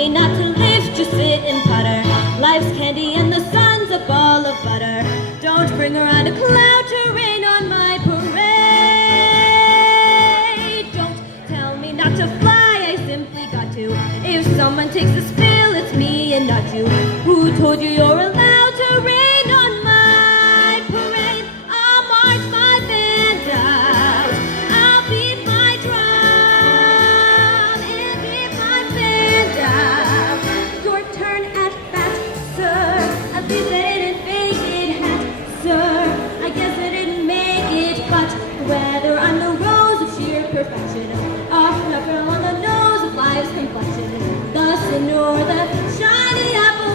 me not to live, just sit and putter. Life's candy and the sun's a ball of butter. Don't bring around a cloud to rain on my parade. Don't tell me not to fly, I simply got to. If someone takes a spill, it's me and not you. Who told you you're allowed to rain on my parade? I'll march my band out, I'll beat my drum and beat my band out. Your turn at bat, sir. At least I didn't fake it, hat, sir. I guess I didn't make it, but whether I'm the rose of sheer perfection, a flutter on the nose of life's complexion, the sin or the shiny apple